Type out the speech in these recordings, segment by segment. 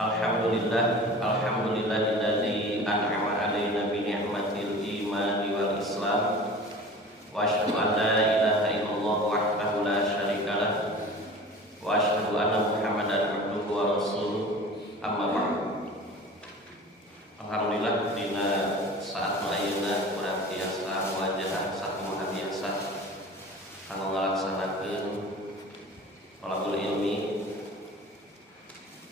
Alhamdulillahilladzi an'ama 'alaina bi ni'matil imani wal islam wa asyhadu an la ilaha illallah wahdahu la syarika lah wa asyhadu anna Muhammadan abduhu wa rasuluh amma ba'd. Alhamdulillah dina saat ayeuna urang tiasa muajaah satu maha biasa kanggo ngalaksanakeun thalabul ilmi,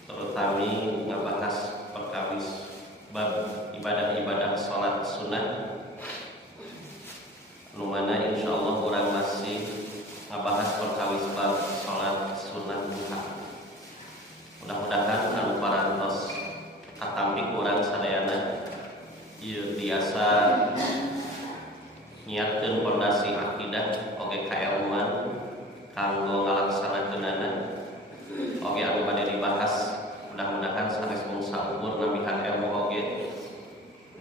terutami ngabahas perkawis bab ibadah-ibadah salat sunnah, nu mana insyaallah urang masih ngabahas perkawis bab salat sunnah duha. Mudah-mudahan anu parantos katampi urang sadayana ieu biasa nyiapkeun pondasi akidah oge kailmuan kanggo ngalaksanakeunana oge anu bade dibahas. Mudah-mudahan sanes mungsa umur nabihan ilmu oge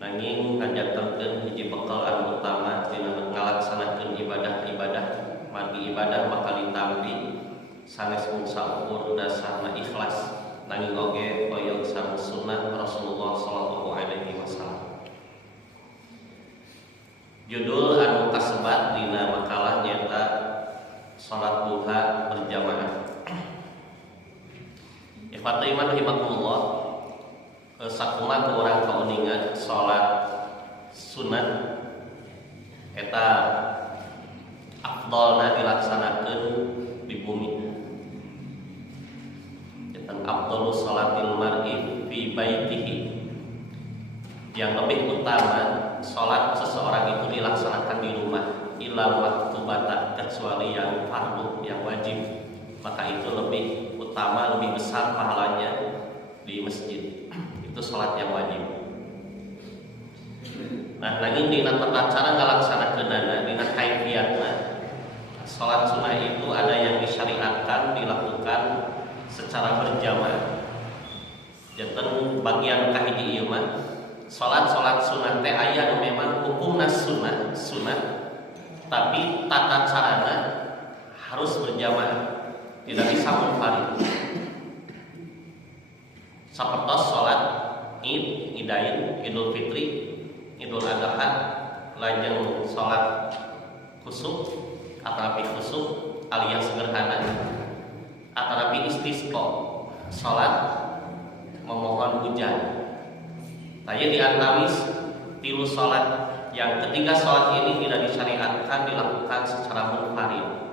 nanging ngajakeun hiji bekal anu utama dina ngalaksanakeun ibadah-ibadah. Margi ibadah bakal ditampi sanes mungsa umur dasarna ikhlas nanging oge hoyong sareng sunnah Rasulullah sallallahu alaihi wasallam. Judul anu kasebat dina makalah nyaeta salat duha berjamaah. Ikhwatul iman rahimakumullah, sakumaha urang kauningan salat sunat eta afdalna dilaksanakeun di bumi. Tentang afdalus salatil mar'i fi baitihi, yang lebih utama salat seseorang itu dilaksanakan di rumah, ilal maktubata, kecuali yang fardu, yang wajib, maka itu lebih utama, lebih besar pahalanya di masjid. Itu salat yang wajib. Nah, nanging dina tata cara ngalaksanakeunana, dina kaifiyatna, salat sunnah itu ada yang disyariatkan dilakukan secara berjamaah. Janten bagian kahiji ieu mah salat sunnah teh aya nu memang hukumna sunnah, tapi tata carana harus berjamaah. Tidak bisa munfarid. Sapertos salat Id, Idain, Idul Fitri, Idul Adha, lajeng salat khusuf, atarapi khusuf alias gerhana, atarapi istisqa, salat memohon hujan. Tanya di antawis tilu salat yang ketiga salat ini tidak disyariatkan dilakukan secara munfarid.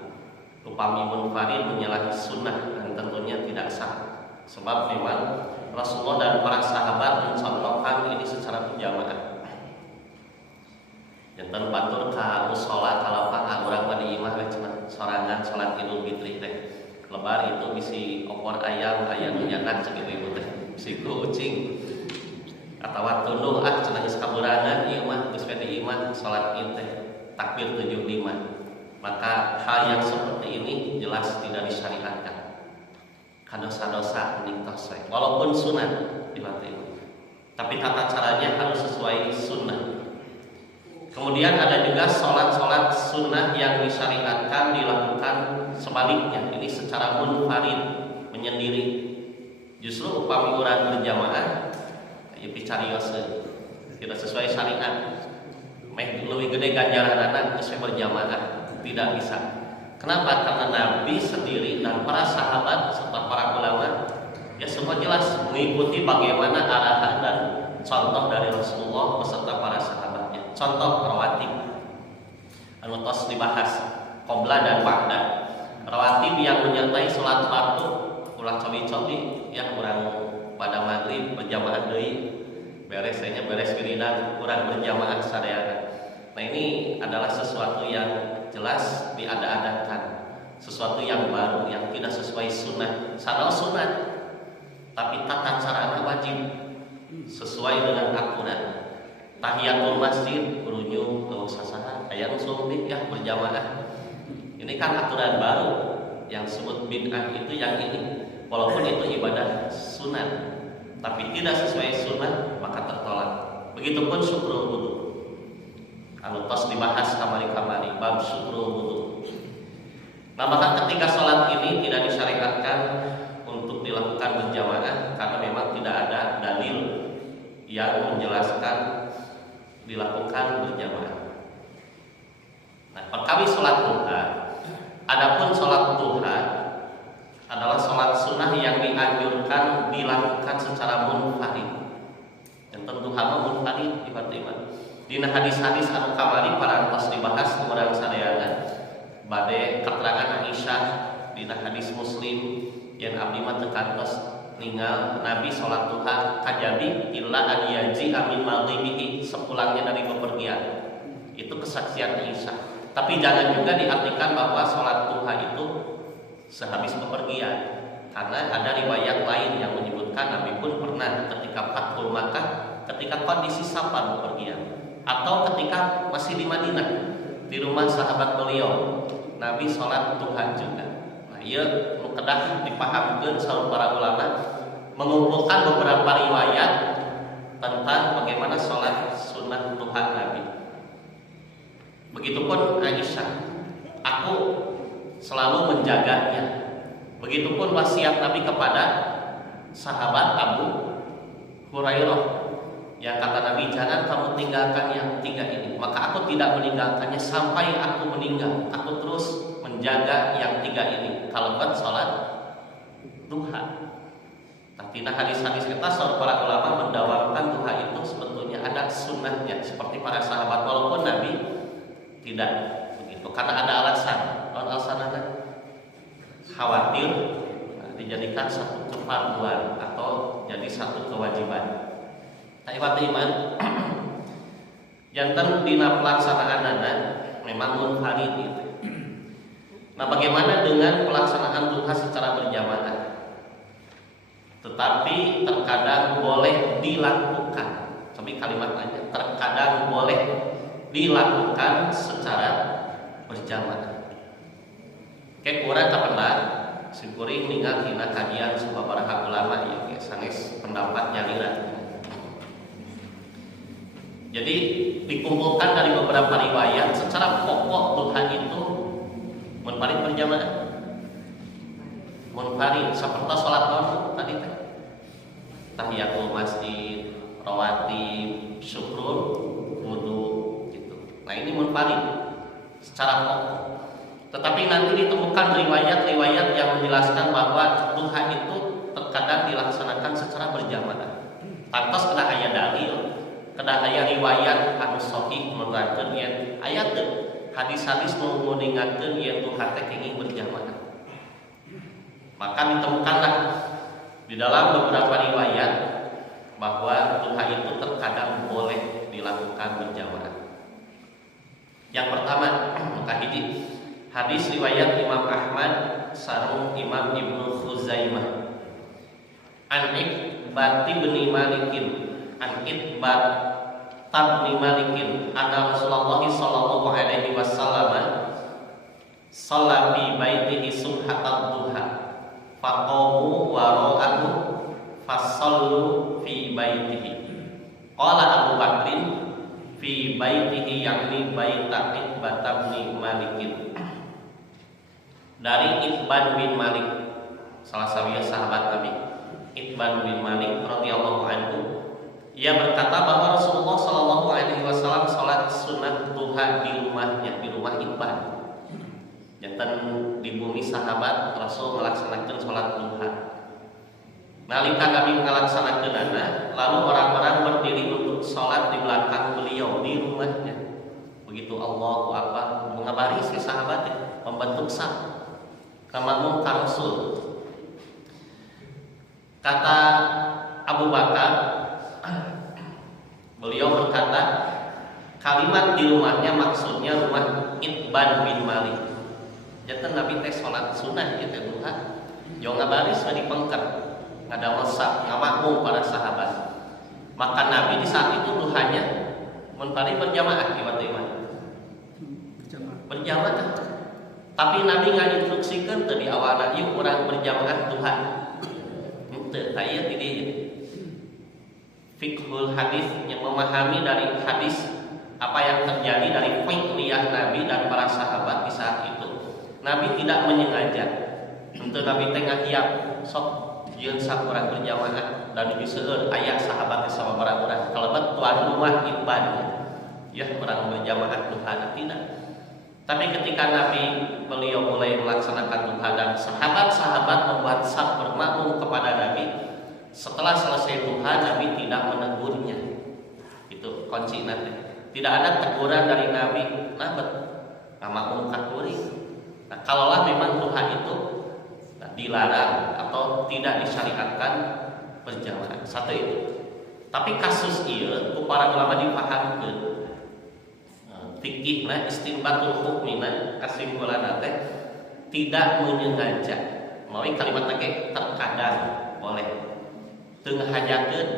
Upami munfarid menyalahi sunnah dan tentunya tidak sah. Sebab memang Rasulullah dan para sahabat mencontohkan ini secara berjamaah. Janten batur ka mushola kalapang urang bade imah we cenah sorangan salat Idul Fitri teh. Lebar itu bisi opor ayam aya nu nyanak ceuk ibu teh. Bisi kucing atawa tunduk cenah geus kaburangan ieu mah geus we di imah salat Id teh takbir 75. Maka hal yang seperti ini jelas tidak disyariatkan. Dosa-dosa meningtos we, walaupun sunat dibantu. Tapi tata caranya harus sesuai sunnah. Kemudian ada juga sholat sunnah yang disyariatkan dilakukan sebaliknya. Ini secara munfarid, menyendiri. Justru upami urang berjamaah ieu picarioseun tidak sesuai syariat. Meh leuwih gede ganjaranna geus berjamaah. Tidak bisa. Kenapa? Karena Nabi sendiri dan para sahabat serta para ulama ya semua jelas mengikuti bagaimana arahan dan contoh dari Rasulullah beserta para sahabatnya. Contoh rawatib anu tos dibahas qobla dan ba'da. Rawatib yang menyertai salat fardu ulah cobi-cobi yang urang pada maghrib berjamaah deui, beres wiridan urang berjamaah sadayana. Nah, ini adalah sesuatu yang jelas diada-adakan, sesuatu yang baru yang tidak sesuai sunnah. Sadar sunnah, tapi tata caranya wajib sesuai dengan akurat. Tahiyatul masjid berunjung ke sasaran, aya usul bid'ah berjamaah. Ini kan aturan baru yang disebut bid'ah itu yang ini. Walaupun itu ibadah sunnah, tapi tidak sesuai sunnah maka tertolak. Begitupun syukrul wudu. Anu tos dibahas kamari-kamari bab syukrul wudu. Nah, maka ketika sholat ini tidak disyariatkan untuk dilakukan berjamaah karena memang tidak ada dalil yang menjelaskan dilakukan berjamaah. Nah, perkawis sholat duha. Adapun sholat duha adalah sholat sunnah yang dianjurkan dilakukan secara munfarid. Yang tentu hama munfarid tiba-tiba. Dina hadis-hadis anu kamari parantos dibahas urang sadayana bade keterangan Aisyah dina hadis Muslim yang abdi mah teu kantos ningal Nabi sholat duha kajabi illa an yaji amin maghibihi sepulangnya dari bepergian. Itu kesaksian Aisyah. Tapi jangan juga diartikan bahwa sholat duha itu sehabis bepergian, karena ada riwayat lain yang menyebutkan Nabi pun pernah ketika Fathul Makkah, ketika kondisi safar bepergian, atau ketika masih di Madinah di rumah sahabat beliau, Nabi sholat duha juga. Nah, ia kedah dipahamkan saur para ulama mengumpulkan beberapa riwayat tentang bagaimana sholat sunnah duha Nabi. Begitupun Aisyah, aku selalu menjaganya. Begitupun wasiat Nabi kepada sahabat Abu Hurairah, yang kata Nabi, jangan kamu tinggalkan yang tiga ini. Maka aku tidak meninggalkannya sampai aku meninggal. Aku terus menjaga yang tiga ini. Kalau buat sholat duha. Tapi hadis-hadis kita para ulama mendawamkan duha itu sebetulnya ada sunnahnya seperti para sahabat, walaupun Nabi tidak begitu karena ada alasan. Alasannya khawatir dijadikan satu kefarduan atau jadi satu kewajiban. Ikhwat iman, jantan dina pelaksanaanana memang munfarid itu. Nah, bagaimana dengan pelaksanaan duha secara berjamaah? Tetapi terkadang boleh dilakukan. Tapi kalimatnya terkadang boleh dilakukan secara berjamaah. Kayak kurang kapenlah sikuring ningal dina kajian sababaraha ulama ya sanes pendapat nyalira. Jadi dikumpulkan dari beberapa riwayat secara pokok duha itu munfarid berjamaah. Munfarid seperti sholat tadi kan. Tahiyatul masjid, rawatib, syukur, wudu gitu. Nah, ini munfarid secara pokok. Tetapi nanti ditemukan riwayat-riwayat yang menjelaskan bahwa duha itu terkadang dilaksanakan secara berjamaah. Tantos kena aya dalil, kena aya riwayat anu sahih menerangkeun yen aya teu hadis-hadis nu ngingatkeun yen duha teh kenging berjamaah. Maka ditemukanlah di dalam beberapa riwayat bahwa duha itu terkadang boleh dilakukan berjamaah. Yang pertama, hiji hadis riwayat Imam Ahmad sareng Imam Ibnu Khuzaimah. An Iqbat bin Malikin, an Iqbat bin Malikin, anna Rasulullah sallallahu alaihi wasallam shalla fi baitihi subhatal duha. Faqamu wara'ahu fasallu fi baitihi. Qala Abu Bakrin fi baitihi yakni baita Iqbat bin Malikin. Dari Iqban bin Malik, salah satu sahabat Nabi, Iqban bin Malik radhiyallahu anhu, ia berkata bahwa Rasulullah sallallahu alaihi wasallam salat sunnah duha di rumahnya, di rumah Iqban. Jantan di bumi sahabat Rasul melaksanakan salat duha. Nalika kami melaksanakeunana, lalu orang-orang berdiri untuk salat di belakang beliau di rumahnya. Begitu Allahu Akbar, mengabari si sahabat membentuk saf. Kamu Rasul. Kata Abu Bakar, beliau berkata, kalimat di rumahnya maksudnya rumah Iqban bin Malik. Jantan Nabi teh sholat sunnah gitu duha. Jauh ngabaris di pengker, ngada wasap, ngamakmum para sahabat. Maka Nabi di saat itu duhanya munfarid berjamaah di iman. Berjamaah. Tapi Nabi nginstruksikeun teu di awalna ieu urang berjamaah duha. Henteu aya di dieu. Fiqhul hadis yang memahami dari hadis apa yang terjadi dari fiqhiyah Nabi dan para sahabat di saat itu. Nabi tidak menyengaja. Henteu Nabi teh ngahiap sok jeung sakurang berjamaah dan diseueur aya sahabat sama barang-barang kalabat tuan rumah iban ya kurang berjamaah duha tidak. Tapi ketika Nabi beliau mulai melaksanakan duha dan sahabat-sahabat membuat saf bermakmum kepada Nabi, setelah selesai duha Nabi tidak menegurnya. Itu kunci nanti. Tidak ada teguran dari Nabi, nabet makmum kakuri. Nah, kalaulah memang duha itu dilarang atau tidak disyariatkan berjamaah, satu itu. Tapi kasus ieu ku para ulama dipahamkeun. Fikihna istinbatul hukmina kesimpulan teh tidak menyengaja. Melalui kalimat teh terkadang boleh. Teu ngahajakeun.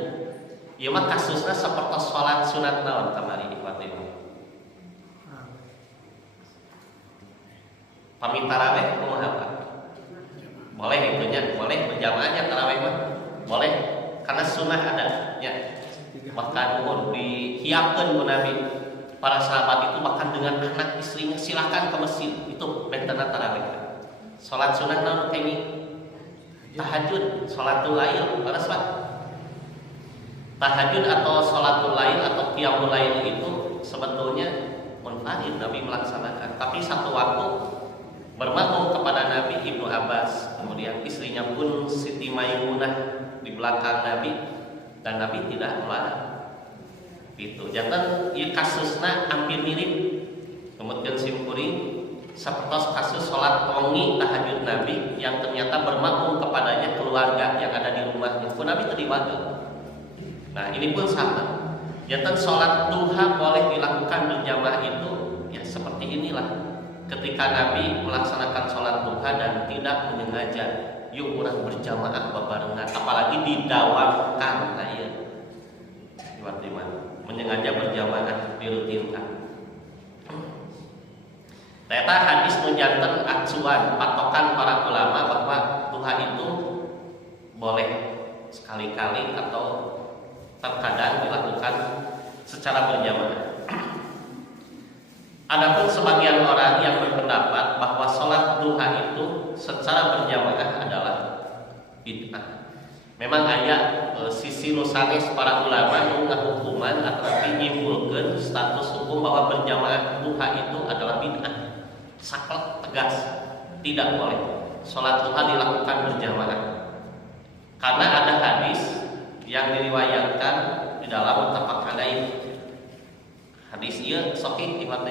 Ieu mah kasusna sapertos salat sunat naon kamari ikhwatin. Pamit tarawih kumaha Pak? Boleh itunya, boleh berjamaahnya tarawih mah. Boleh karena sunnah ada ya. Bahkan dihiapkeun ku Nabi. Para sahabat itu bahkan dengan anak istrinya silakan ke masjid itu bentana tarawih. Salat sunat naon kene? Tahajud, salatul lail, balas Pak. Tahajud atau salatul lail atau qiyamul lail itu sebetulnya munfarid Nabi melaksanakan. Tapi satu waktu bermakmum kepada Nabi Ibnu Abbas, kemudian istrinya pun Siti Maimunah di belakang Nabi dan Nabi tidak melarang. Itu jantan ieu kasusna hampir mirip. Kemudian simpuri sapertos kasus salat tongi tahajud Nabi yang ternyata bermakmum kepadanya keluarga yang ada di rumahnya. Ku Nabi teu diwagel. Nah, ini pun sama. Jantan salat duha boleh dilakukan berjamaah itu ya seperti inilah. Ketika Nabi melaksanakan sholat duha dan tidak menyengaja, yuk orang berjamaah bebarengan, apalagi didawamkan, nah ya, berarti menyengaja berjamaah dirutinkan. Ternyata hadis menjantan acuan patokan para ulama bahwa duha itu boleh sekali-kali atau terkadang dilakukan secara berjamaah. Adapun sebagian orang yang berpendapat bahwa sholat duha itu secara berjamaah adalah bid'ah. Memang ada sisi nusanes para ulama hukuman atau menyimpulkan status hukum bahwa berjamaah duha itu adalah bid'ah. Saklek tegas tidak boleh sholat duha dilakukan berjamaah. Karena ada hadis yang diriwayatkan di dalam muttafaq alaih. Hadis ieu sahih iman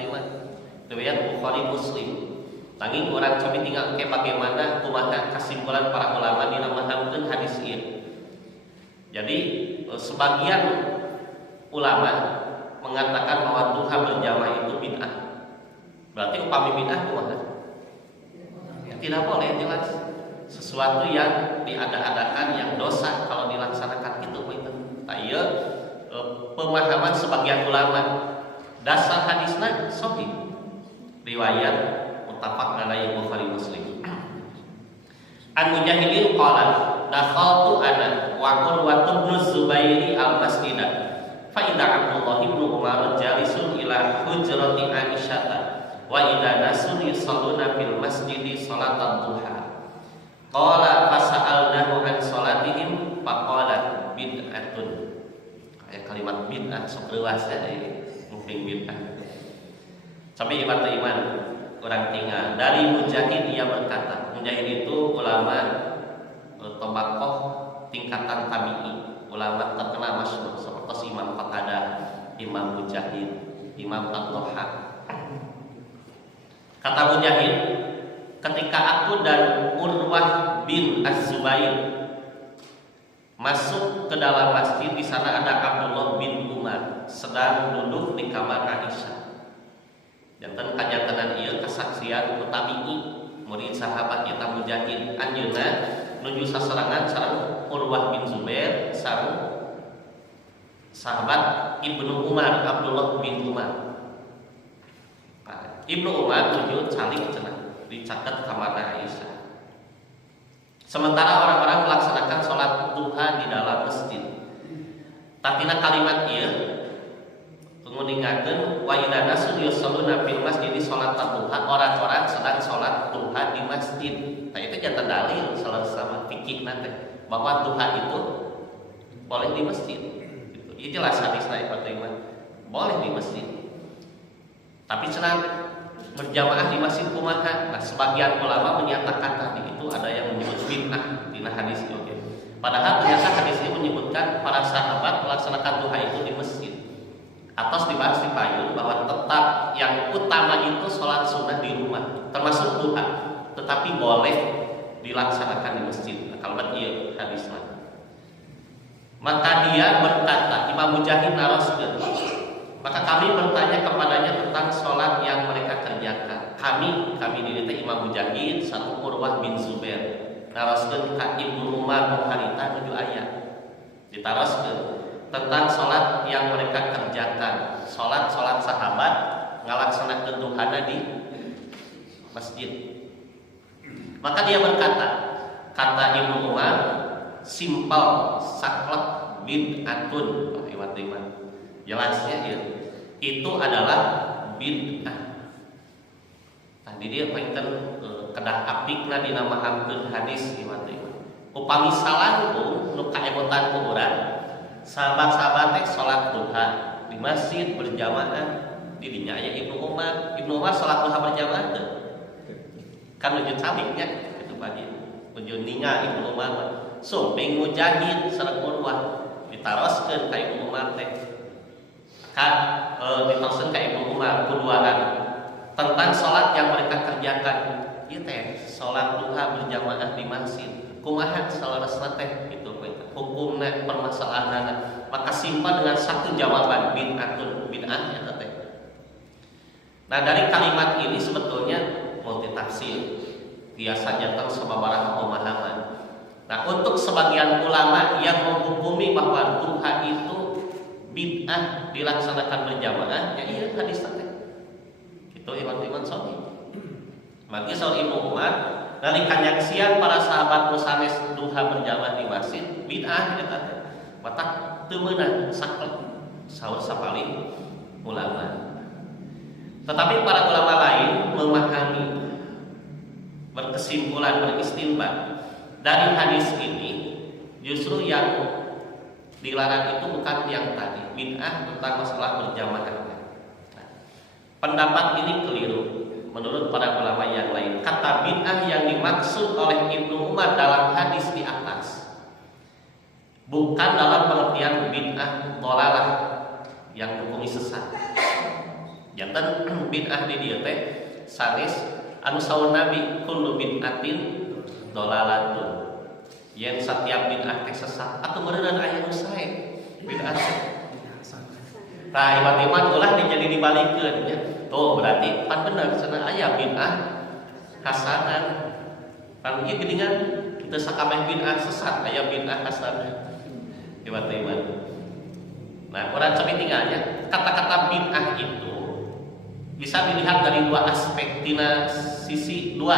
riwayat Bukhari Muslim. Tanging urang cobi tinggal ke bagaimana kumaha kesimpulan para ulama dina mahamkeun hadis ieu. Jadi sebagian ulama mengatakan bahwa duha berjamaah itu bid'ah. Berarti upami bid'ah kumaha? Ya, tidak boleh jelas. Sesuatu yang diada-adakan yang dosa kalau dilaksanakan itu begitu. Nah, ieu pemahaman sebagian ulama. Dasar hadisna sahih. Riwayat muttafaq alaihi Bukhari Muslim. An Mujahidin qala dakhaltu ana wa Urwatu bin Zubairi al-masjida fa idza Abdullah bin Umar jalisun ila hujrati Aisyah wa idza nasun yusalluna fil masjidi salatat duha. Qala fasa'alnahu an salatihim faqala bid'atun. Kayak kalimat bid'ah sok luas ya. Bid'ah. Sampai iman orang tinggal dari Mujahid ia berkata, Mujahid itu ulama tobakoh tingkatan tabi'i, ulama terkenal masyhur seperti Imam Qatadah, Imam Mujahid, Imam Ad-Dhahhak. Kata Mujahid, ketika aku dan Urwah bin Az-Zubair masuk ke dalam masjid, di sana ada Abdullah bin Umar sedang duduk di kamar Aisyah. Janten kajantenan ieu kesaksian tabi'i murid sahabat eta Mujahid anjeunna nuju saserangan sareng Urwah bin Zubair sareng sahabat Ibnu Umar Abdullah bin Umar. Nah, Ibnu Umar nuju calik cenah dicaket kamar Aisyah. Sementara orang-orang melaksanakan sholat duha di dalam masjid. Tatina kalimat ieu penguningakeun wa idza nasu yusalluna fil masjid sholat duha, orang-orang sedang sholat duha di masjid. Nah itu jantan dalil sama fikih nanti. bahwa duha itu boleh di masjid. Gitu. Ini jelas hadis dari Fatimah, boleh di masjid. Tapi cenah berjamaah di masjid kumaha. Nah, sebagian ulama menyatakan tadi itu ada yang menyebut bid'ah di hadis itu. Padahal ternyata hadis ini menyebutkan para sahabat melaksanakan duha itu di masjid. Atau dibahas di payung bahwa tetap yang utama itu sholat sunnah di rumah, termasuk duha, tetapi boleh dilaksanakan di masjid. Nah, kalau iya hadisnya. Maka dia berkata, Imam Mujahid naroskeun, maka kami bertanya kepadanya tentang sholat yang mereka kerjakan. Kami diri Imam Mujahid sareng Urwah bin Zubair naroskeun ka Ibnu Umar harita nuju ayat. Ditaroskeun tentang sholat yang mereka kerjakan, sholat sahabat ngalaksanakeun duhana di masjid. Maka dia berkata, kata Ibnu Umar, simpel, saklek, bid'atun. Jelasnya ya, itu adalah bid'ah. Tadi dia painten kedah apikna dinamahamkeun hadis ieu. Upami salangkung nu kaemutan ku urang, sahabat-sahabat teh salat duha di masjid berjamaah di dinya aya Ibnu Umar. Ibnu Umar salat duha berjamaah teh. Kan nuju caliknya kitu pagi. Nuju ninga Ibnu Umar sumping Mujahid sareng Urwah ditaroskeun ka Ibnu Umar teh. Ditaroskeun ka Ibnu Umar kuduaan tentang salat yang mereka kerjakan. Ieu teh salat duha berjamaah di masjid. Kumaha salarasna teh gitu hukumna permasalahanna. Maka simpel dengan satu jawaban, bid'atun, bid'ah eta teh. Nah, dari kalimat ini sebetulnya multitafsir. Biasa datang sababaraha pemahaman. Nah, untuk sebagian ulama yang menghukumi bahwa duha itu bid'ah dilaksanakan berjamaah, ya iya hadis teh. Itu iman sahih. Maka saur Ibnu Umar dari kanyaksian para sahabat nusanes duha berjamaah di masjid bid'ah eta teh. Mata teu meunang saklek saur sapali ulama. Tetapi para ulama lain memahami, berkesimpulan, beristinbat dari hadis ini justru yang dilarang itu bukan yang tadi bid'ah tentang masalah berjamaah. Nah, pendapat ini keliru menurut para ulama yang lain. Kata bid'ah yang dimaksud oleh Ibnu Umar dalam hadis di atas bukan dalam pengertian bid'ah dhalalah yang hukumi sesat. Janten bid'ah di dieu teh sanes anu saur Nabi kullu bid'atin dhalalatun. Yang setiap bid'ah teh sesat atuh meureun aya nu sae bid'ah. Tah iman ulah jadi dibalikeun nya. Tuh berarti pan bener cenah aya bid'ah hasanah. Pan ieu geuningan teu sakabeh bid'ah sesat aya bid'ah hasanah. Iman. Nah, urang sabitinganya kata-kata bid'ah itu bisa dilihat dari dua aspek, tina sisi dua.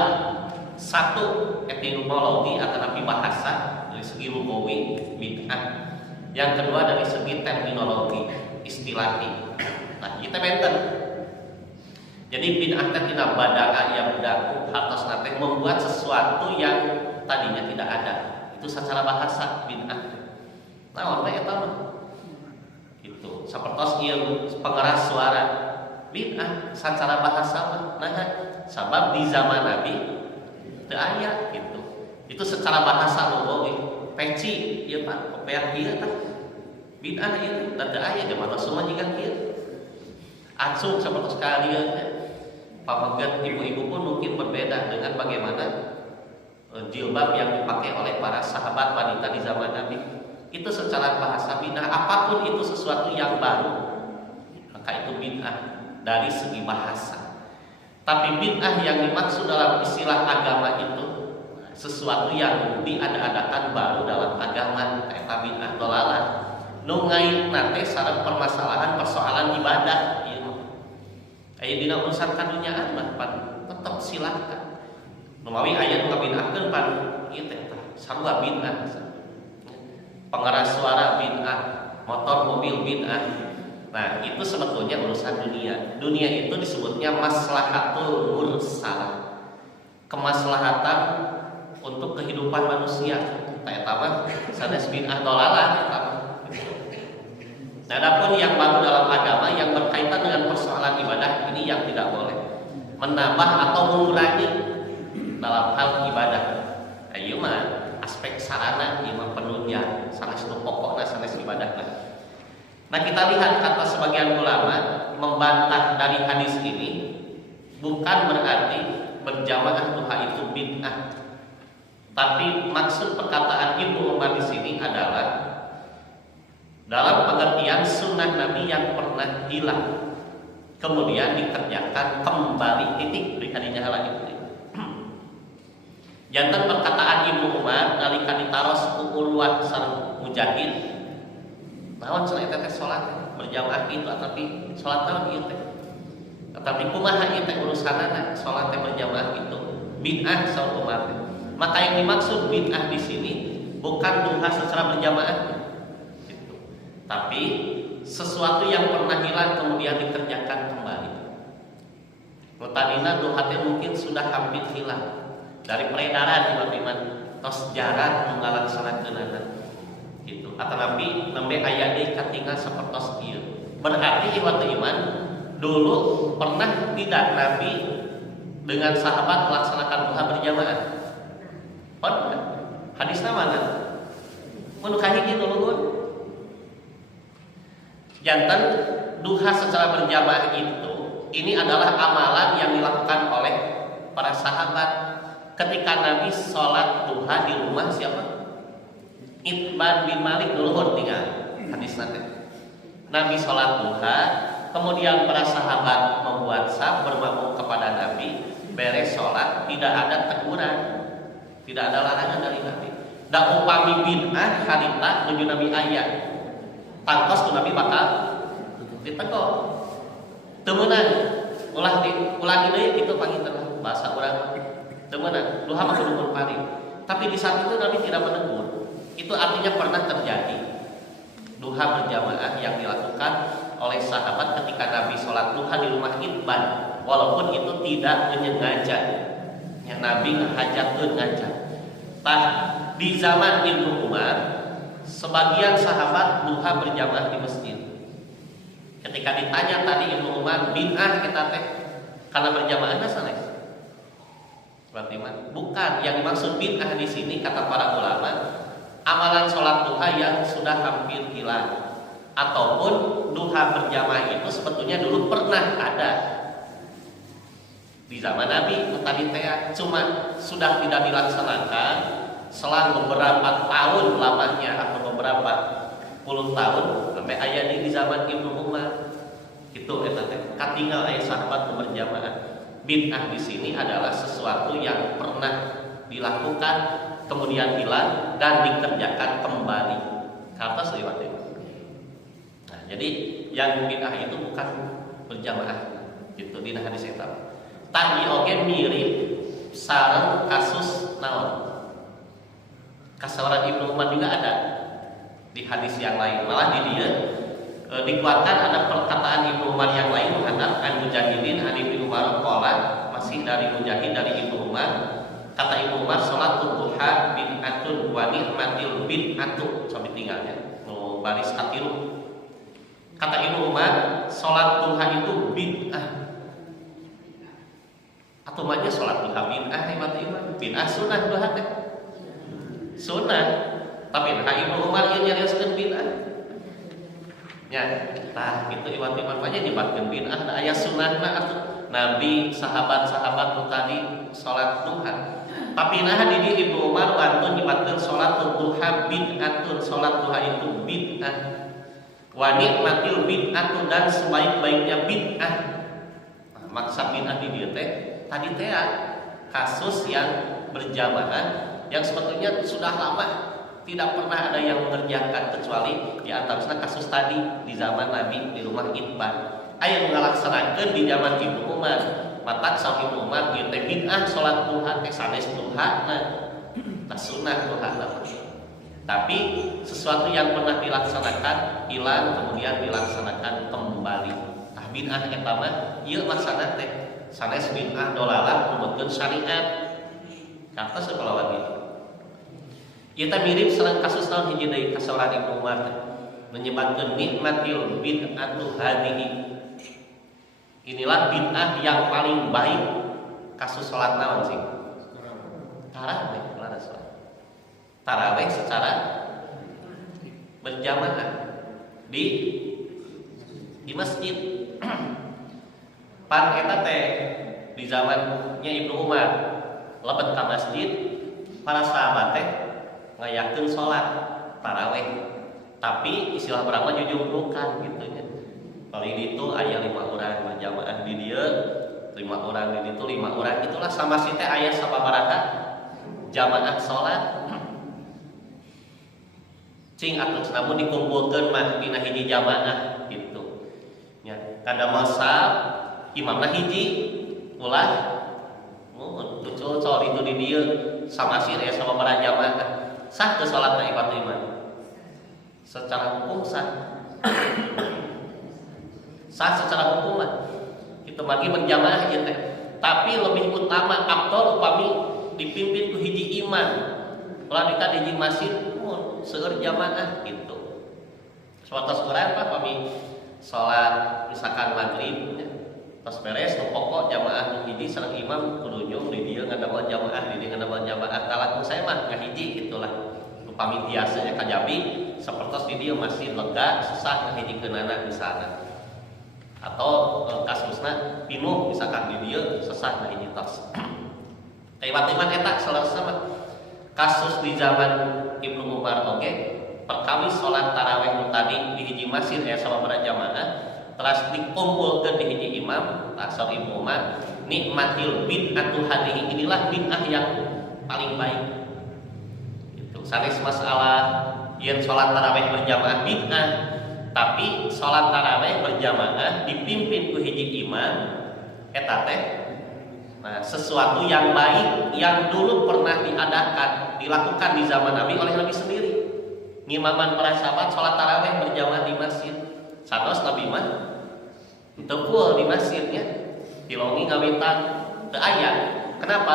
Satu etimologi atau nabi bahasa dari segi lugawi bid'ah. Yang kedua dari segi terminologi istilahi. Nah, kita benten. Jadi bid'ah teh tina bada'a yang daku hartosna teh membuat sesuatu yang tadinya tidak ada. Itu secara bahasa bid'ah. Naon teh eta mah? Gitu. Sapertos ieu pengeras suara bid'ah secara bahasa mah. Nah, sabab di zaman Nabi teu aya gitu. Itu secara bahasa lugawi. Peci ieu Pak, kopiah ieu tah. Bid'ah ieu teh teu aya zaman Rasul jiga kieu. Atsuk sapertos kalian pamagat ibu-ibu pun mungkin berbeda dengan bagaimana jilbab yang dipakai oleh para sahabat wanita di zaman Nabi. Itu secara bahasa bid'ah. Apapun itu sesuatu yang baru, maka itu bid'ah dari segi bahasa. Tapi bid'ah yang dimaksud dalam istilah agama itu sesuatu yang diada-adakan baru dalam agama, eta bid'ah dhalalah. Nu ngaitna teh sareng permasalahan persoalan ibadah ieu. Aya dina urusan kadunyaan mah pan tetep silakan. Nu mawi aya nu ngabid'ahkeun pan ieu teh sarua bid'ah. Pengeras suara bid'ah, motor mobil bid'ah. Nah, itu sebetulnya urusan dunia. Dunia itu disebutnya maslahatul mursalah. Kemaslahatan untuk kehidupan manusia. eta mah sanes bid'ah dolalah eta mah. Nah, adapun yang baru dalam agama yang berkaitan dengan persoalan ibadah ini yang tidak boleh menambah atau mengurangi dalam hal ibadah. Ayo mah aspek sarana ieu mah penunjang salah satu pokokna sanes ibadah. Nah, kita lihat kata sebagian ulama membantah dari hadis ini bukan berarti berjamaah duha itu bid'ah. Tapi maksud perkataan Ibnu Umar di sini adalah dalam pengertian sunnah Nabi yang pernah hilang kemudian dikerjakan kembali titik di hadinya lagi. Jantan perkataan Ibnu Umar nalika ditaros ku Urwah sareng Mujahid naon cenah eta teh salat berjamaah itu tapi salat naon ieu teh tapi kumaha ieu teh urusanana salat teh berjamaah itu bid'ah saur Umar. Maka yang dimaksud bid'ah di sini bukan duha secara berjamaah tapi sesuatu yang pernah hilang kemudian dikerjakan kembali. Tadina duha teh mungkin sudah hampir hilang dari peredaran iman-iman tos jarang ngalaksanakeunana gitu. Atanapi nembe aya deui katingal sapertos ieu. Berarti iman dulu pernah tidak Nabi dengan sahabat melaksanakan duha berjamaah? Pernah. Hadisna mana? Mun kahiji nulungun jantan duha secara berjamaah itu ini adalah amalan yang dilakukan oleh para sahabat ketika Nabi sholat duha di rumah siapa? Itban bin Malik dulu tinggal hadis nanti. Nabi sholat duha kemudian para sahabat membuat saf bermakmum kepada Nabi beres sholat tidak ada teguran tidak ada larangan dari Nabi. Da upami bid'ah harita menuju Nabi ayat tangkos tu Nabi bakal ditegur. Temenan ulangi deui kitu panginten bahasa urang. Temenan duha mah kudu paring. Tapi di saat itu Nabi tidak menegur. Itu artinya pernah terjadi duha berjamaah yang dilakukan oleh sahabat ketika Nabi sholat duha di rumah Itban walaupun itu tidak menyengaja. Ya Nabi ngahajatkeun ngaja. Tah di zaman Ibnu Umar sebagian sahabat duha berjamaah di masjid. Ketika ditanya tadi Ibnu Umar bid'ah kita teh karena berjamaahnya sanes. Berarti bukan yang dimaksud bid'ah di sini kata para ulama amalan sholat duha yang sudah hampir hilang ataupun duha berjamaah itu sebetulnya dulu pernah ada di zaman Nabi tadi teh cuma sudah tidak dilaksanakan selang beberapa tahun lamanya atau beberapa puluh tahun sampai aya di zaman Ibnu Umar itu eta teh katinggal aya sahabat berjamaah. Bid'ah di sini adalah sesuatu yang pernah dilakukan kemudian hilang dan dikerjakan kembali kata seliwat itu. Nah, jadi yang bid'ah itu bukan berjamaah gitu di hadis eta. Tadi oge mirip sareng kasus naon kasawaran Ibnu Umar juga ada di hadis yang lain. Malah di dia dikuatkan ada perkataan Ibnu Umar yang lain menghadap an Mujahidin an Ibnu Umar qala masih dari Mujahid dari Ibnu Umar kata Ibnu Umar salatul duha bid'atun wa ni'matil bid'atu sampai tinggalnya nu baris katilu. Kata Ibnu Umar salat duha itu bid'ah atau maknya salat duha bid'ah iman bid'ah sunah duha teh sunnah tapi Ibnu Umar ieu nyarioskeun bid'ah nya tah kitu iman-iman mah nyebatkeun bid'ah da aya sunnahna atuh Nabi sahabat-sahabat nu tadi salat duha tapi nah di Ibnu Umar wantun nyebatkeun salat duha bid'atun salat duha itu bid'ah wa nikmatil bid'atu dan sebaik-baiknya bid'ah. Maksud bid'ah di dieu teh tadi teh kasus yang berjamaah yang sebetulnya sudah lama tidak pernah ada yang mengerjakan kecuali di antaranya kasus tadi di zaman Nabi di rumah Itban. Aya ngalaksanakeun di zaman Ibnu Umar. Matak saw Ibnu Umar ieu teh bid'ah salat duha teh sanes duhana. Tah sunah duhana. Tapi sesuatu yang pernah dilaksanakan hilang kemudian dilaksanakan kembali. Tah bid'ah eta mah ieu maksana teh sanes bid'ah dolalah numutkeun syariat. Kata sekolah lagi. Ieu teh mirip sareng kasus naon hiji deui kasoran Ibnu Umar teh menyebabkan nikmatil bid'atu hadihi. Inilah bid'ah yang paling baik. Kasus salat naon sih? Tarawih, tarawih secara berjamaah di masjid. Pan eta teh di zamannya Ibnu Umar lebet ka masjid, para sahabat teh ngayakeun salat tarawih. Tapi istilah urang mah jujungrukan gitu nya. Kali itu aya 5 urang berjamaah di dieu, 5 urang di ditu 5 urang, itulah sama si teh aya sababaraha jamaah salat. Cing atuh namun dikumpulkeun mah dina hiji jamaah gitu. Nya kada masa imamna hiji ulah tutul col itu di dieu sama si aya sababaraha jamaah. Sah teu salatna ibadah imam? Secara hukum sah. Sah secara hukum mah. Itu bagi berjamaah ieu teh. Tapi lebih utama afdal upami dipimpin ku hiji imam. Ulah dika di hiji masjid seueur jamaah gitu. Suatos urang mah pami salat misalkan maghrib tos beres nu pokok jamaah nu hiji sareng imam kudu nyung di dieu ngadamel jamaah di dieu ngadamel jamaah talak saya mah ngahiji gitulah. Upami tiasa nya kajabi sapertos di dieu masih lega susah ngahijikeunana di sana. Atau kasusna pinuh misalkan di dieu sesah ngahiji tos. Kaiwatiman eta selesai mah kasus di zaman Ibnu Umar oge perkawis salat tarawih nu tadi di hiji masjid aya sababaraha jamaah teras dikumpulkeun di hiji imam tasor Ibnu Umar nikmatil bid'atu hadihi. Inilah bid'ah yang paling baik. Itu sanes masalah yen salat tarawih berjamaah bid'ah, tapi salat tarawih berjamaah dipimpin ku hiji imam eta teh sesuatu yang baik yang dulu pernah dilakukan di zaman Nabi oleh Nabi sendiri. Ngimaman para sahabat salat tarawih berjamaah di masjid. Satos Nabi mah teu pool di masjidnya. Dilongi ngawitan teu aya. Kenapa?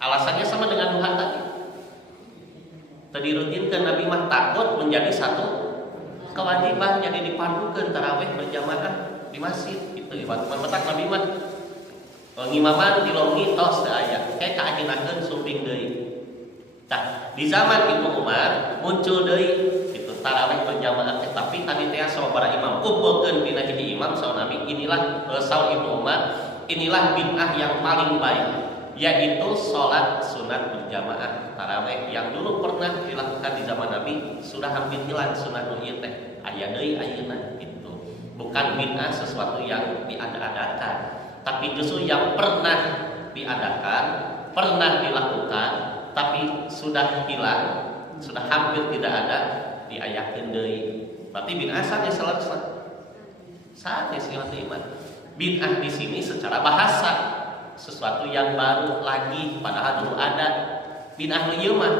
Alasannya sama dengan duha tadi. Teu dirutinkeun Nabi mah takut menjadi satu kewajiban jadi dipadukeun tarawih berjamaah di masjid. Itu ibarat petak Nabi mah ngimaman dilongi tos teu aya. Kayak kaahinakeun suping deui. Tah, di zaman Ibnu Umar muncul deui itu tarawih berjamaah tapi tadi teh sababaraha imam kumpulkeun dina hiji imam saur Nabi inilah saur Ibnu Umar inilah bid'ah yang paling baik yaitu salat sunat berjamaah tarawih yang dulu pernah dilakukan di zaman Nabi sudah hampir hilang sunat nu ieu teh aya deui ayeuna itu bukan bid'ah sesuatu yang diada-adakan tapi justru yang pernah diadakan pernah dilakukan tapi sudah hilang, sudah hampir tidak ada diayakeun deui. Berarti bid'ah saja selesai. Saja silat iman. Bid'ah di sini secara bahasa sesuatu yang baru lagi padahal dulu ada. Bid'ah ieu mah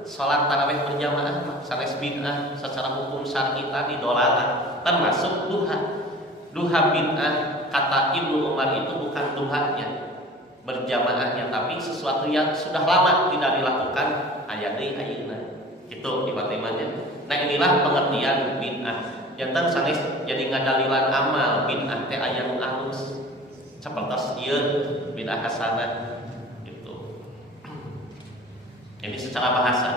salat tarawih berjamaah sanes bid'ah secara hukum syar'i tadi dolalah termasuk duha. Duha bid'ah kata Ibnu Umar itu bukan duhanya berjamaahnya tapi sesuatu yang sudah lama tidak dilakukan aya deui ayeuna kitu ibatimanya. Nah inilah pengertian bid'ah janten sanes jadi ngadalilan amal bid'ah teh aya nu alus sapertos ieu bid'ah hasanah gitu. Jadi secara bahasa.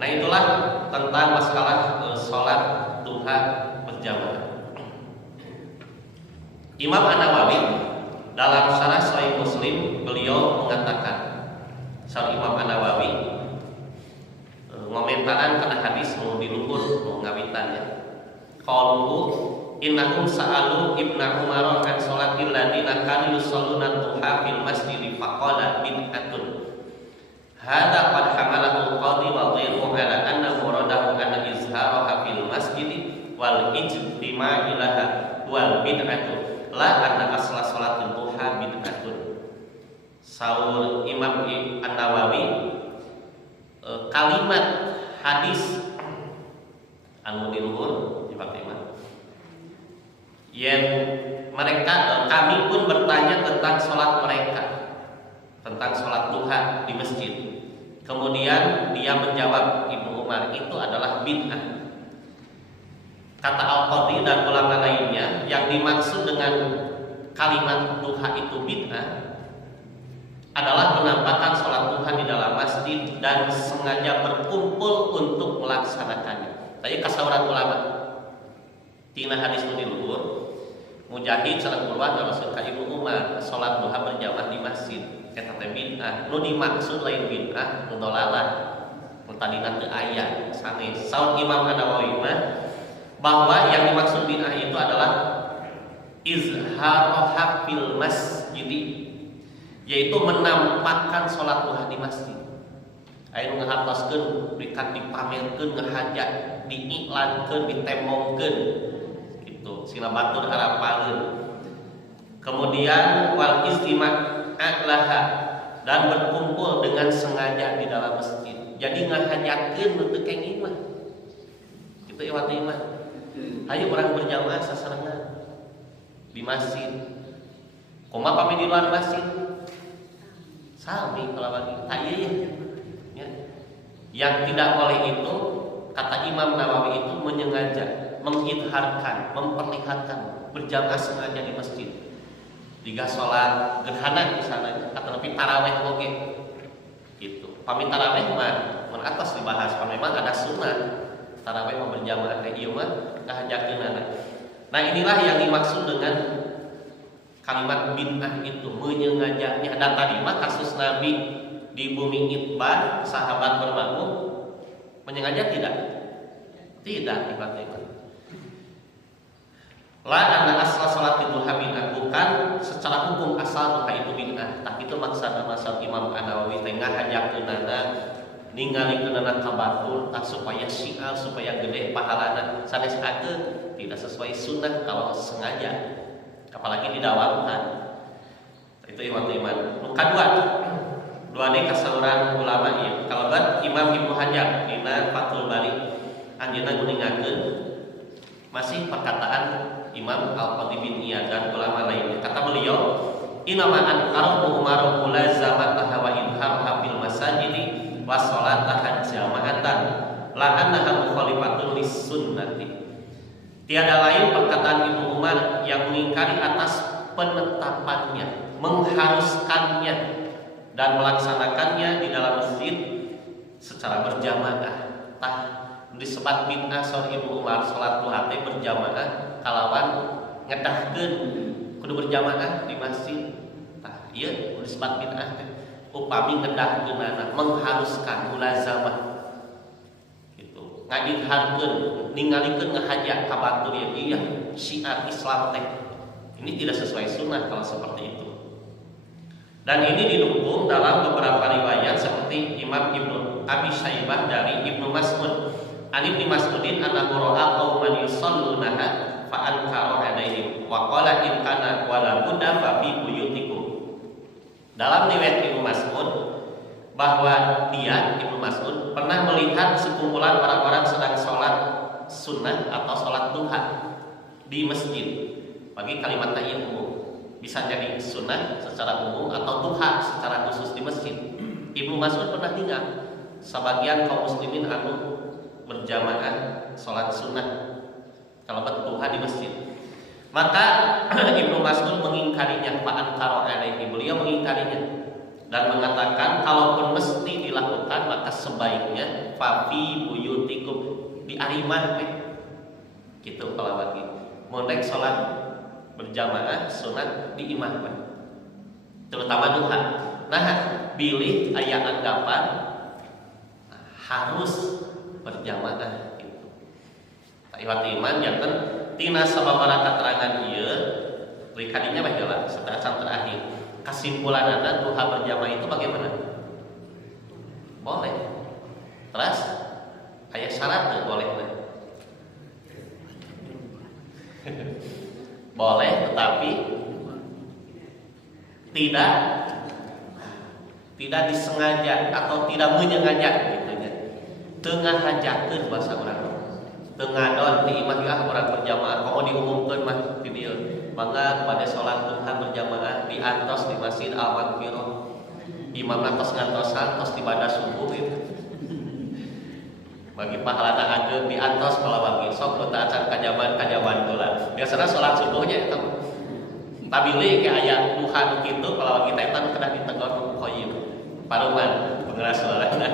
Nah itulah tentang masalah salat duha berjamaah. Imam An-Nawawi dalam syarah Sahih Muslim beliau mengatakan Syarah Imam An-Nawawi ngomentaran kana hadis nu diluhur nu ngawitannya qauluhu innahum sa'alu Ibnu Umar an salatil ladina kanu yusalluna duha fil masjid faqala bid'atun hadza qad hamalahu qadhi wa ghayruhu ala anna muradahu anna izharaha fil masjid wal ijtima' ilaha wal bid'atu la anna asla salatul duha bid'atun. Saur Imam An-Nawawi kalimat hadis anu diluhur di Fatimah yang mereka kami pun bertanya tentang salat mereka tentang salat duha di masjid Kemudian dia menjawab, Ibnu Umar, itu adalah bid'ah. Kata Al-Qadhi dan ulama lainnya, yang dimaksud dengan kalimat duha itu bid'ah adalah menampakkan sholat duha di dalam masjid dan sengaja berkumpul untuk melaksanakannya. Tadi kasauran ulama tina hadis nu diluhur, Mujahid sareng Urwah Rasul ka Ibnu Umar, sholat duha berjamaah di masjid eta teh bid'ah. Nu dimaksud lain bid'ah, nu dolalah, nu tadina teu aya sanes. Saur Imam An-Nawawi bahwa yang dimaksud bid'ah itu adalah izharoha fil masjid, yaitu menampakkan sholat duha di masjid. Aya nu ngahartoskeun berikan dipamerkeun, ngahajat, diiklankeun, ditembongkeun gitu, sila batur harapaleun. Kemudian wal istima'at laha, dan berkumpul dengan sengaja di dalam masjid. Jadi ngahajatkeun teu kenging mah. Itu iwati mah. Ayo orang berjamaah sasarangan di masjid. Kumaha pami di luar masjid? Sami kalau bagi tayyinya. Ya. Yang tidak boleh itu, kata Imam Nawawi, itu menyengaja, mengidharkan, memperlihatkan berjamaah sengaja di masjid. Jika sholat gerhana misalnya, atau lebih taraweh oke, gitu. Pami taraweh mah mun atas dibahas, memang ada sunnah taraweh mau berjamaah kayak ieu mah kahajakeunana. Nah, inilah yang dimaksud dengan kalimat bid'ah itu, menyengajanya. Dan tadi mah kasus Nabi di bumi Itbah, sahabat bermakmum, menyengaja tidak? Tidak, ibaratnya. La anna asal salat duha bid'ah, bukan secara hukum asal duha itu bid'ah, tapi itu maksudna masal Imam An-Nawawi teh ngahajakeunana ningalikeunana kabatul supaya syiar, supaya gede pahalana. Sanes akeun tidak sesuai sunnah kalau sengaja, apalagi didawamkan. Itu iman-iman. Nu kadua, dua deui kasauran ulama ieu. Kalabat Imam Ibnu Hajar dina Fathul Bari anjeunna nguningakeun masih perkataan Imam Al-Qadhi bin Iyad dan ulama lainnya. Kata beliau, "Inama anqaru Umar mulazamataha wa idharha fil masajidi wa sholataha jama'atan la annaha mukhalifatun lis-sunnati." Tiada lain perkataan Ibnu Umar yang mengingkari atas penetapannya, mengharuskannya dan melaksanakannya di dalam masjid secara berjamaah. Tah disebut bid'ah saur Ibnu Umar salat duha teh berjamaah kalawan ngedahkeun kudu berjamaah di masjid. Tah ieu disebut bid'ah teh upami ngedahkeunana, mengharuskan, mulazamah gitu, ngidharkeun, ningalikeun ngahajat kabatur ya iya syiar Islam teh. Ini tidak sesuai sunnah kalau seperti itu. Dan ini didukung dalam beberapa riwayat seperti Imam Ibnu Abi Syaibah dari Ibnu Mas'ud. An Ibnu Mas'udin annahu ra'a qauman yusallunaha fa ankara alaihim wa qala in kana wala budda fa fi buyutikum. Dalam riwayat Ibnu Mas'ud bahwa dia Ibnu Mas'ud pernah melihat sekumpulan orang-orang sedang sholat sunnah atau sholat duha di masjid. Bagi kalimat tanya umum, bisa jadi sunnah secara umum atau duha secara khusus di masjid. Ibnu Mas'ud pernah tinggal sebagian kaum muslimin anu berjamaah sholat sunnah kalau duha di masjid. Maka Ibnu Mas'ud mengingkarinya, fa'ankara alaihi, beliau mengingkarinya dan mengatakan kalaupun mesti dilakukan maka sebaiknya fafi buyutikum, di arimah gitu. Kalau bagi mondek sholat berjamaah sunat di imah, terutama duha. Nah, pilih ayat anggapan harus berjamaah gitu. Iwat iman janten tina sababaraha keterangan ieu rikadinya baheula setelah terakhir. Kesimpulanana duha berjamaah itu bagaimana? Boleh. Terus aya syarat boleh. Boleh, tetapi tidak disengaja atau tidak menyengaja gitu nya. Tengah hajakeun bahasa urang. Tengah don di imah orang berjamaah, komo diumumkeun mah di dieu. Mangga pada salat duha berjamaah di antos di Masjid Al-Maghfirah. imamna tos ngantosan tos ibadah subuh itu bagi pahalana ageung diantos kalau bagi sok kita acan kajaban heula biasana salat subuhnya eta tabili ke aya duha kitu kalau bagi teh tan kedah ditegur ku qayyim paruman pengeras suarana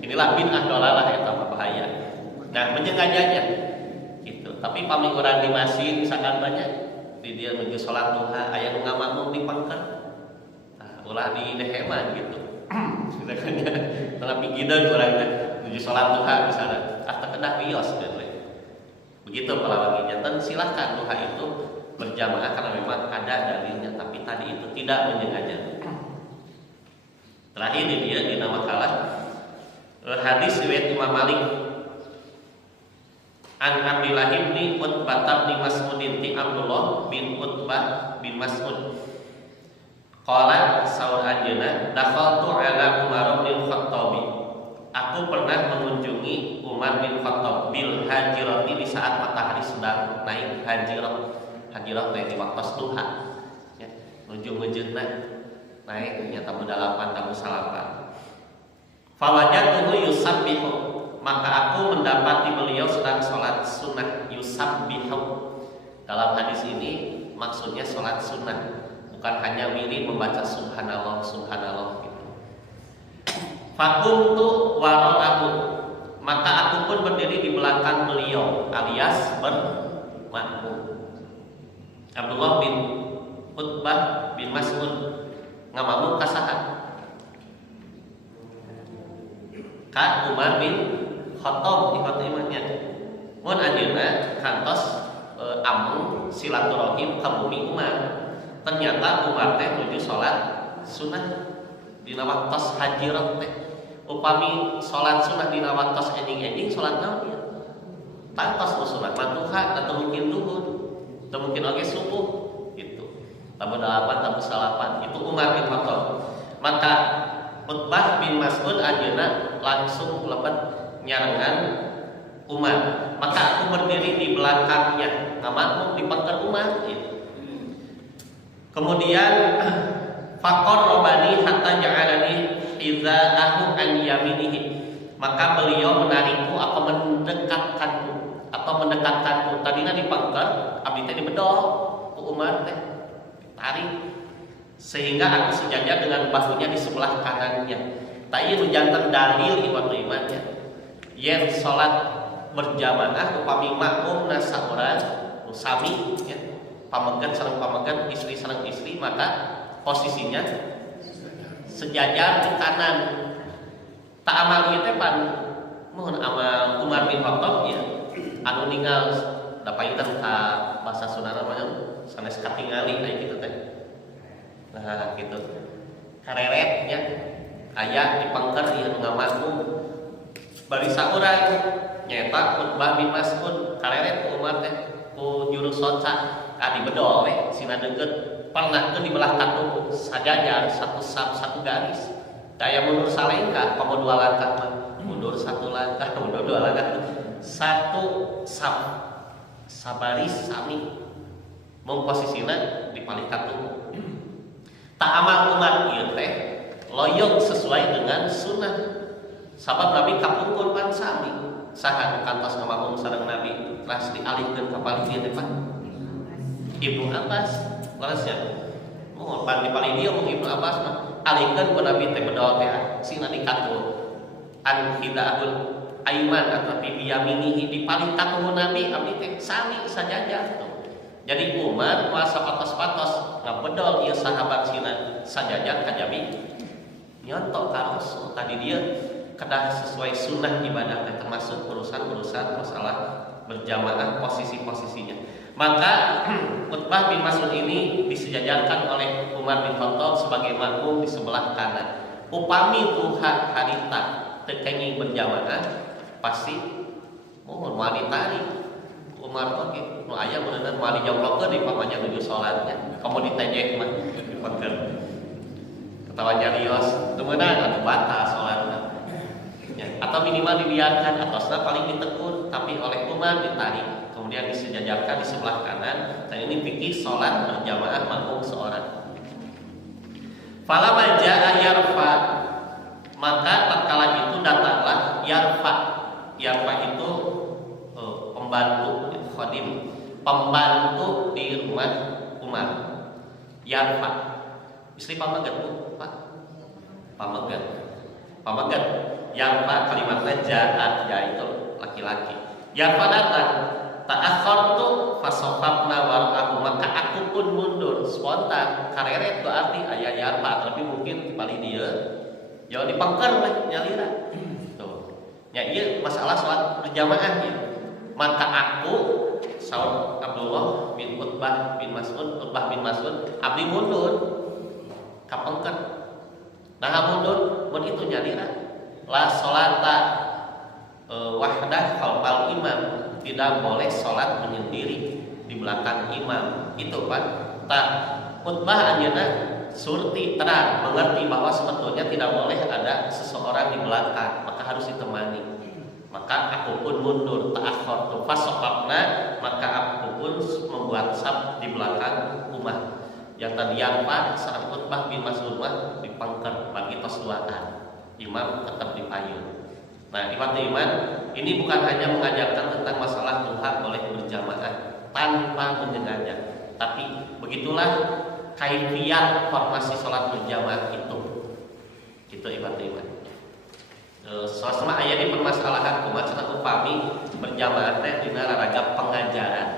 inilah bid'ah dolalah eta bahaya nah menyengajanya gitu tapi pami urang di masjid misalkan banyak di dia menuju salat duha aya nu ngamakmum di pangkat ulah di deheman gitu sedangkannya tapi gideun urang teh menuju salat duha misalnya teu kedah bios begitu kalau baginya dan silahkan duha itu berjamaah karena memang ada dalilnya tapi tadi itu tidak menyengaja. Terakhir dia di nama kalah hadis riwayat Imam Malik an Abdillah bin Utbah bin Mas'ud binti Abdullah bin Utbah bin Mas'ud qala saur anjeunna dakhaltu ala Umar bin Khattab aku pernah mengunjungi Umar bin Khattab bil hajirati di saat matahari sedang naik hajirah di waktu duha ya ujung-ujungna naik ternyata berdalapan tamu salapan fawajatuhu yusabbihu maka aku mendapati beliau sedang sholat sunnah yusabbihu dalam hadis ini maksudnya sholat sunnah bukan hanya wirid membaca subhanallah subhanallah gitu fakuntu wara'ahu maka aku pun berdiri di belakang beliau alias bermakmum Abdullah bin Utbah bin Mas'ud ngamamu kasahan ka Umar bin Khattab di Fatimahnya mun anjeunna kantos amung silaturahim ka bumi Umar ternyata Umar teh nuju salat sunah dina waktos hajirah teh upami salat sunah dina waktos enjing-enjing salat naon ya tantos sunat matuha atau mungkin duhur atau mungkin oge subuh itu tabu 8 tabu 8 itu Umar bin Khattab maka Utbah bin Mas'ud ajeuna langsung lebet nyarengan Umar maka aku berdiri di belakangnya ngamakmum di pangkat Umar gitu. Kemudian faqar robani hatta ja'alani idza'ahu an yaminihi maka beliau menarikku atau mendekatkanku tadinya di pangkat abdi teh dibedol ku Umar teh tarik sehingga aku sejajar dengan bahunya di sebelah kanannya tak ieu janten dalil iwatu imannya yen salat berjamaah upami makmum na saurang sami ya pamegat sareng pamegat istri sareng istri maka posisinya sejajar di kanan tak amal ieu teh pan mohon amal Umar bin Khattab ya anu ninggal da painten ka bahasa Sunda namanya sanes katingali aya kitu teh nah gitu kareret nya aya di pangker ieu nu ngamakmum bari saurang nyaeta Utbah bin Mas'ud kareret ku Umar teh ku juru soca ka dibedol we sina deukeut pernahkeun di belah katup sajajar satu sab satu garis daya mundur salengkah pamo 2 langkah mah mundur 1 langkah mundur 2 langkah satu sabaris sami mung posisina di paling katup tak amal Umar ieu teh loyong sesuai dengan sunnah sabab Nabi kapungkur pan sami saha kantos ngamakmum sareng Nabi ras dialihkeun ka paling ieu teh Pak Ibnu Abbas larasnya mohon pan di paling ieu mung Ibnu Abbas mah alihkeun ku Nabi teh bedol teh sina dikatup an hidaahul aiman atau biyaminihi di paling katuh Nabi abdi teh sami sajajar jadi Umar kuasa patos-patos ngabedol ieu sahabat sina sajajar kajabi nyontok ka Rasul tadi dia kedah sesuai sunnah ibadah teh termasuk urusan-urusan masalah berjamaah posisi-posisinya maka Utbah bin Mas'ud ini disejajarkan oleh Umar bin Khattab sebagai makmum di sebelah kanan upami duha harita teu kenging berjamaah pasti mohon wali tarik Umar oge nu aya beuneunan wali jonglokeun di pamanya nuju salatnya komo ditejeh mah dipeker ketawa jarios teu meunang atuh batal salatna ya atau minimal dibiarkan atosna paling ditegur tapi oleh Umar ditarik kemudian disejajarkan di sebelah kanan dan ini fikih salat berjamaah makmum seorang Falamma jaa yarfa, maka tatkala itu datanglah yarfa. Yarfa itu pembantu khadim, pembantu di rumah Umar. Yarfa istri pamagat Bu, Pak. Pamagat. Yarfa kalimatnya jaa, ya itu laki-laki. Yarfa datang, ta'akhartu fasofabna war'ahu, maka aku pun mundur spontan. Kareret berarti aya yarfa, tapi mungkin paling dia ya dipangker we nyalira. Tuh. Ya ieu masalah salat berjamaah ya. Maka aku saud Abdullah bin Utbah bin Mas'ud, abdi mundur kapengker. Nah mundur mun itu nyalira. La salata wahdah khalfal imam, tidak boleh sholat menyendiri di belakang imam. Itu Pak. Utbah anjeunna surti terang mengerti bahwa sebetulnya tidak boleh ada seseorang di belakang, maka harus ditemani. Maka aku pun mundur, ta'akhkhartu fasaqabna, maka aku pun membuat saf di belakang Umar. Yang tadi yang Pak sareng Utbah bin Mas'ud dipangker bagi tos duaan. Imam tetap dipayung. Nah, iman, ini bukan hanya mengajarkan tentang masalah duha boleh berjamaah tanpa menyengaja, tapi begitulah kaifiyat formasi sholat berjamaah itu. Itu iman. Soalnya ayat di permasalahan kumaha cenah upami berjamaah teh dina raraga pengajaran.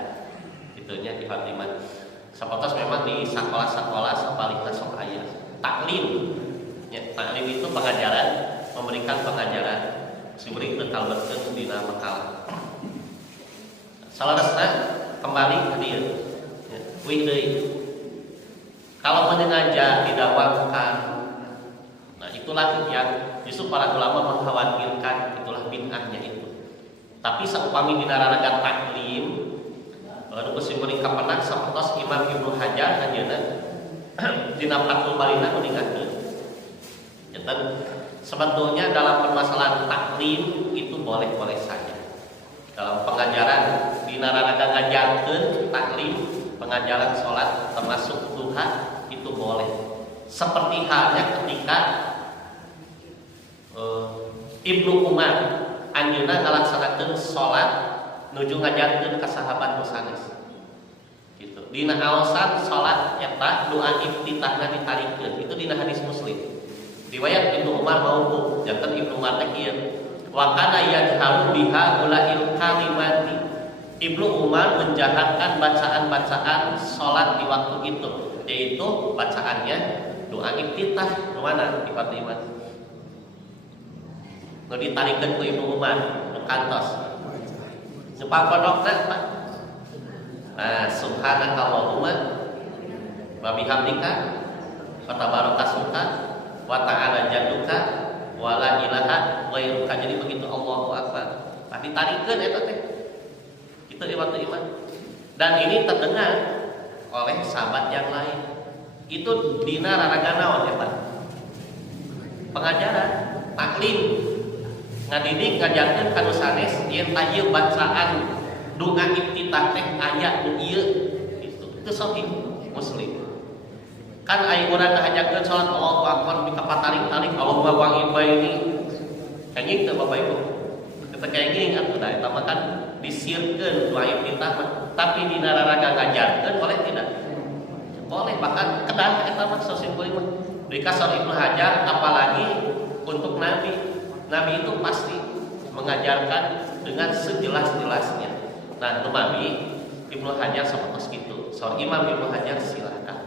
Itunya iman. Sapotos memang di sekolah-sekolah sapalihna sok aya taklim. Ya, taklim itu pengajaran, memberikan pengajaran. Sibri kalbetkeun dina makalah. Salarasna kembali ke dia. Ya, kalau menyengaja didawamkan, nah itulah yang justru para ulama mengkhawatirkan, itulah bid'ahnya itu. Tapi saupami dina raraga taklim, baru sibri kapenak sapertos Imam Ibnu Hajar ajeuna dina Fathul Barina meninggalkeun. Dan sebetulnya dalam permasalahan taklim itu boleh-boleh saja. Dalam pengajaran di nararaga ngajarkeun taklim, pengajaran sholat termasuk duha itu boleh. Seperti halnya ketika Ibnu Umar anjeunna ngalaksanakeun sholat nuju ngajarkeun ka sahabat sanes. Gitu. Dina aosan sholat eta doa iftitahna ditarikeun. Itu dina hadis Muslim. Riwayat Ibnu Umar mauquf, janten Ibnu Umar teh kieu. Wa kana yajharu biha ulail kalimati. Ibnu Umar menjaharkan bacaan-bacaan salat di waktu itu, yaitu bacaannya doa iftitah. Mana di Fatimah? Nu ditarikeun ku Ibnu Umar, nu kantos. Sepapodokna Pak. Nah, subhanakallahumma wa bihamdika wa tabarakasmuka wa ta'ala jadduka wa la ilaha ghairuka. Jadi begitu Allahu akbar. Tadi tarikeun eta teh. Itu iman. Dan ini terdengar oleh sahabat yang lain. Itu dina raraga naon ya Pak? Pengajaran, taklim. Ngadidik ngajarkeun ka nu sanes yen ieu bacaan doa iftitah teh aya nu ieu. Itu sahih Muslim. Kan aya urang ngajakeun salat Allahu Akbar di kapataring-taring Allahumma wa'id baini. Kaying teu Bapak Ibu. Kita kaying atuh da eta mah kan disieurkeun doa iftitah, tapi dina raraga ngajarkeun boleh tidak? Boleh, bahkan kedah eta mah sosimpul mah. Di kasar Ibnu Hajar apalagi untuk Nabi. Nabi itu pasti mengajarkan dengan sejelas-jelasnya. Nah, Nabi Ibnu Hajar sapertos kitu. Soal Imam Ibnu Hajar silakan.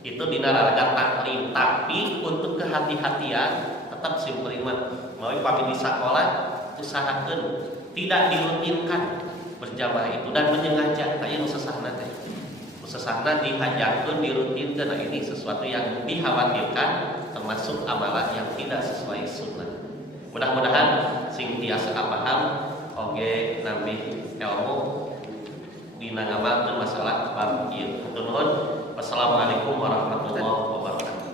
Itu dina raraga taklim, tapi untuk kehati-hatian tetap simpel iman. Mau pami di sekolah usahakeun tidak dirutinkan berjamaah itu dan menyengaja aya nu sesahna teh. Sesahna dihajarkeun dirutinkeun. Nah, ini sesuatu yang dikhawatirkan termasuk amalan yang tidak sesuai sunnah. Mudah-mudahan sing tiasa paham oge nambi ilmu dina ngamalkeun masalah bab ieu. Hatur nuhun. Wassalamualaikum warahmatullahi wabarakatuh.